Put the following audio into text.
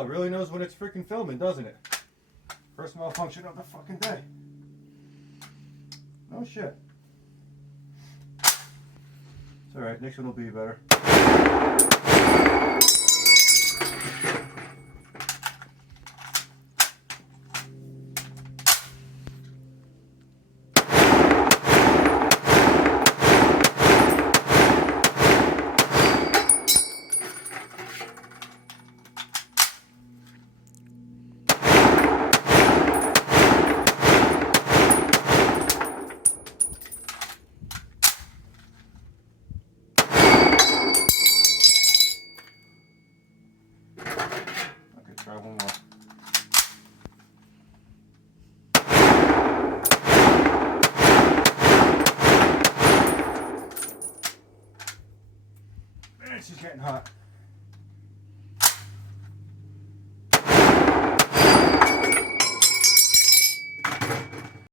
tell. It really knows when it's freaking filming, doesn't it? First malfunction of the fucking day. No shit. It's alright, next one will be better. Try one more. Man, she's getting hot.